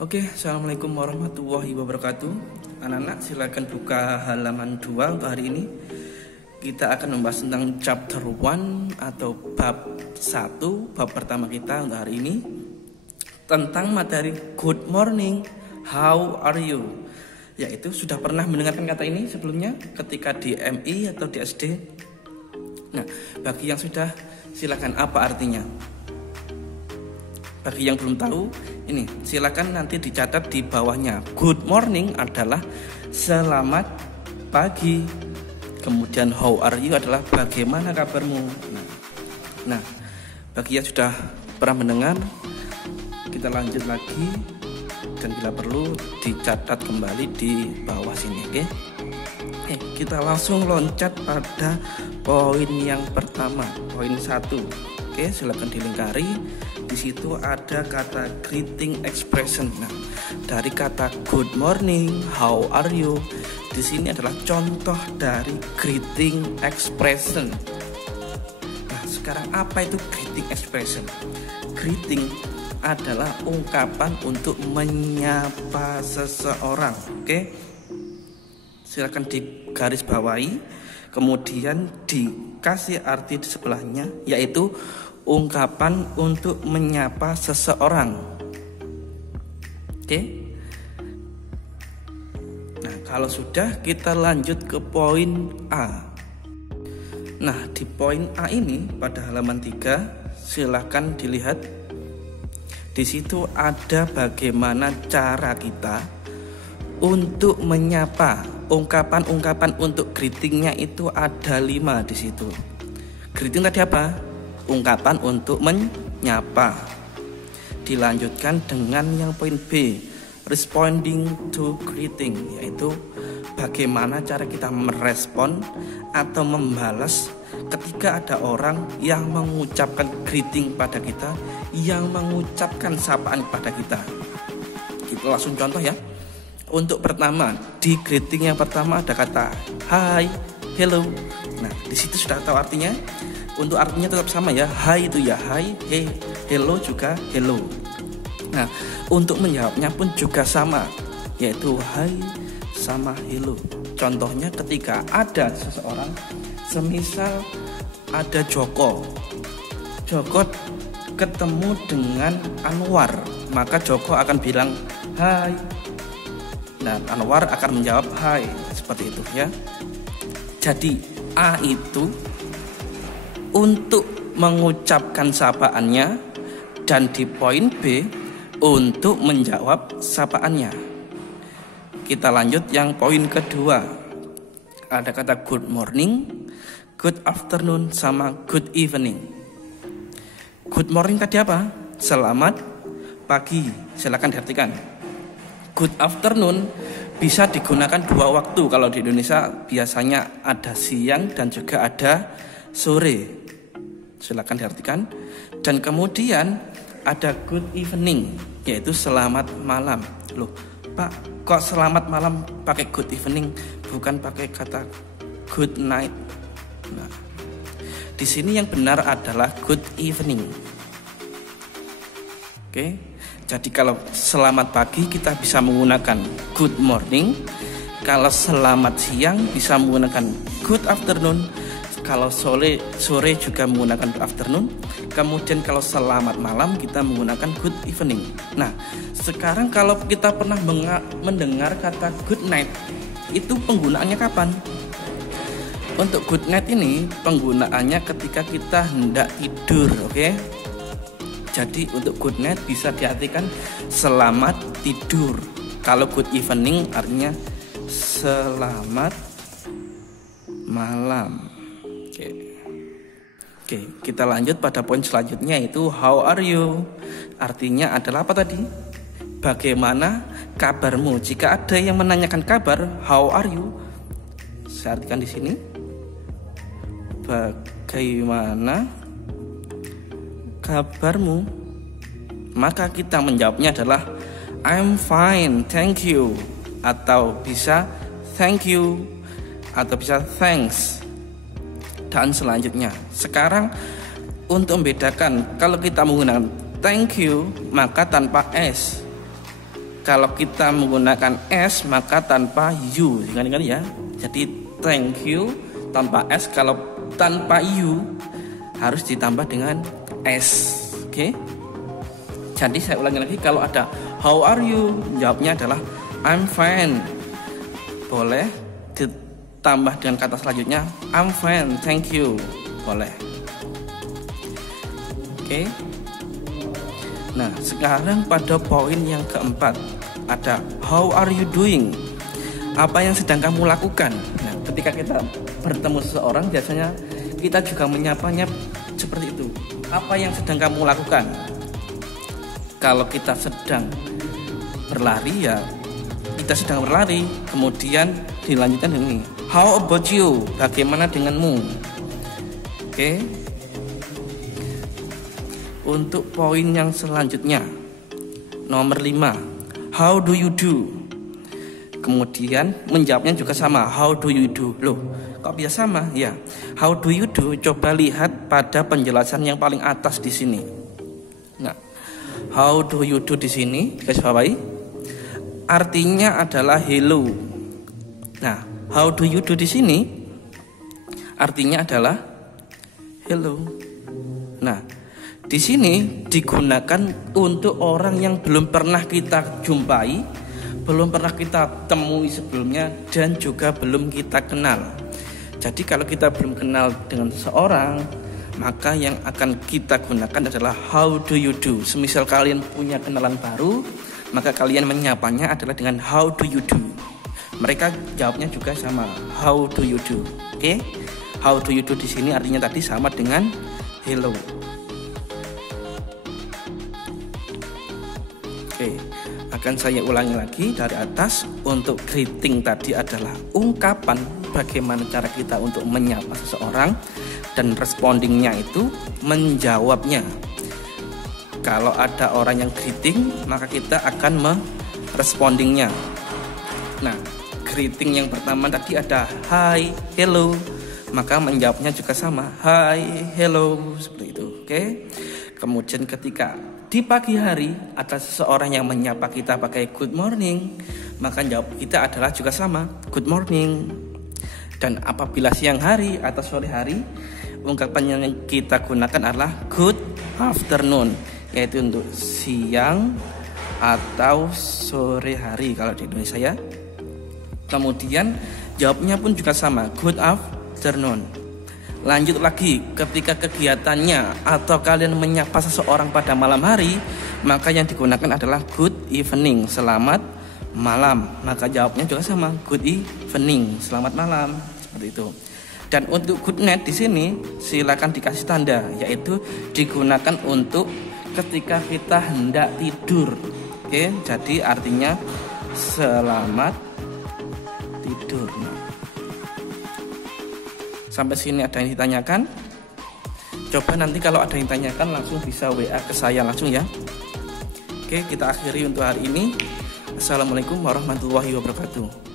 Oke, assalamualaikum warahmatullahi wabarakatuh. Anak-anak silakan buka halaman 2 untuk hari ini. Kita akan membahas tentang chapter 1 atau bab 1, bab pertama kita untuk hari ini, tentang materi good morning, how are you? Yaitu sudah pernah mendengarkan kata ini sebelumnya ketika di MI atau di SD. Nah, bagi yang sudah, silakan, apa artinya? Bagi yang belum tahu, ini silakan nanti dicatat di bawahnya. Good morning adalah selamat pagi. Kemudian how are you adalah bagaimana kabarmu. Nah, bagi yang sudah pernah mendengar, kita lanjut lagi dan bila perlu dicatat kembali di bawah sini, oke? Kita langsung loncat pada poin yang pertama, poin 1. Oke, silakan dilingkari. Di situ ada kata greeting expression. Nah, dari kata good morning, how are you, di sini adalah contoh dari greeting expression. Nah, sekarang apa itu greeting expression? Greeting adalah ungkapan untuk menyapa seseorang. Oke, silakan digaris bawahi, kemudian dikasih arti di sebelahnya, yaitu ungkapan untuk menyapa seseorang. Oke. Nah, kalau sudah, kita lanjut ke poin A. Nah, di poin A ini pada halaman 3, silakan dilihat. Di situ ada bagaimana cara kita untuk menyapa. Ungkapan-ungkapan untuk greetingnya itu ada 5 di situ. Greeting tadi apa? Ungkapan untuk menyapa. Dilanjutkan dengan yang poin B, responding to greeting, yaitu bagaimana cara kita merespon atau membalas ketika ada orang yang mengucapkan greeting pada kita, yang mengucapkan sapaan pada kita. Kita langsung contoh ya. Untuk pertama, di greeting yang pertama ada kata hi, hello. Nah, di situ sudah tahu artinya. Untuk artinya tetap sama ya. Hi itu ya hi, hello juga hello. Nah, untuk menjawabnya pun juga sama, yaitu hi sama hello. Contohnya ketika ada seseorang, semisal ada Joko ketemu dengan Anwar, maka Joko akan bilang hai, dan Anwar akan menjawab hai, seperti itu ya. Jadi A itu untuk mengucapkan sapaannya, dan di poin B untuk menjawab sapaannya. Kita lanjut yang poin kedua. Ada kata good morning, good afternoon, sama good evening. Good morning tadi apa? Selamat pagi. Silakan diartikan. Good afternoon bisa digunakan 2 waktu. Kalau di Indonesia biasanya ada siang dan juga ada sore. Silakan diartikan. Dan kemudian ada good evening, yaitu selamat malam. Loh, Pak, kok selamat malam pakai good evening, bukan pakai kata good night? Nah, di sini yang benar adalah good evening. Oke. Jadi kalau selamat pagi kita bisa menggunakan good morning. Kalau selamat siang bisa menggunakan good afternoon. Kalau sore juga menggunakan good afternoon. Kemudian kalau selamat malam kita menggunakan good evening. Nah, sekarang kalau kita pernah mendengar kata good night, itu penggunaannya kapan? Untuk good night ini penggunaannya ketika kita hendak tidur, oke? Jadi untuk good night bisa diartikan selamat tidur. Kalau good evening artinya selamat malam. Oke, kita lanjut pada poin selanjutnya, yaitu how are you. Artinya adalah apa tadi? Bagaimana kabarmu? Jika ada yang menanyakan kabar, how are you? Saya artikan di sini. Bagaimana kabarmu? Maka kita menjawabnya adalah I'm fine, thank you. Atau bisa thank you, atau bisa thanks. Dan selanjutnya, sekarang untuk membedakan, kalau kita menggunakan thank you maka tanpa S. Kalau kita menggunakan S maka tanpa you, ingat-ingat ya. Jadi thank you tanpa S, kalau tanpa you harus ditambah dengan S. Oke. Jadi saya ulangi lagi, kalau ada how are you, jawabnya adalah I'm fine. Boleh ditambah dengan kata selanjutnya I'm fine, thank you. Boleh. Oke. Nah, sekarang pada poin yang keempat ada how are you doing? Apa yang sedang kamu lakukan? Nah, ketika kita bertemu seseorang biasanya kita juga menyapanya seperti itu. Apa yang sedang kamu lakukan? Kalau kita sedang berlari ya kita sedang berlari, kemudian dilanjutkan ini how about you? Bagaimana denganmu? Oke. Untuk poin yang selanjutnya nomor 5, how do you do? Kemudian menjawabnya juga sama, how do you do? Loh, kok bisa sama? Ya, how do you do? Coba lihat pada penjelasan yang paling atas di sini. Nah, how do you do di sini, guys bawahi, artinya adalah hello. Nah, how do you do di sini artinya adalah hello. Nah, di sini digunakan untuk orang yang belum pernah kita jumpai, belum pernah kita temui sebelumnya, dan juga belum kita kenal. Jadi kalau kita belum kenal dengan seseorang, maka yang akan kita gunakan adalah how do you do. Semisal kalian punya kenalan baru, maka kalian menyapanya adalah dengan how do you do. Mereka jawabnya juga sama, how do you do. Oke? How do you do di sini artinya tadi sama dengan hello. Oke, akan saya ulangi lagi dari atas. Untuk greeting tadi adalah ungkapan bagaimana cara kita untuk menyapa seseorang, dan respondingnya itu menjawabnya. Kalau ada orang yang greeting, maka kita akan merespondingnya. Nah, greeting yang pertama tadi ada hi, hello, maka menjawabnya juga sama, hi, hello, seperti itu. Oke. Kemudian ketika di pagi hari ada seseorang yang menyapa kita pakai good morning, maka jawab kita adalah juga sama, good morning. Dan apabila siang hari atau sore hari, ungkapan yang kita gunakan adalah good afternoon, yaitu untuk siang atau sore hari kalau di Indonesia ya. Kemudian jawabnya pun juga sama, good afternoon. Lanjut lagi, ketika kegiatannya atau kalian menyapa seseorang pada malam hari, maka yang digunakan adalah good evening, selamat malam. Maka jawabnya juga sama, good evening, selamat malam, seperti itu. Dan untuk good night di sini silakan dikasih tanda, yaitu digunakan untuk ketika kita hendak tidur. Oke, jadi artinya selamat tidur. Sampai sini ada yang ditanyakan? Coba nanti kalau ada yang ditanyakan langsung bisa WA ke saya langsung ya. Oke, kita akhiri untuk hari ini. Assalamualaikum warahmatullahi wabarakatuh.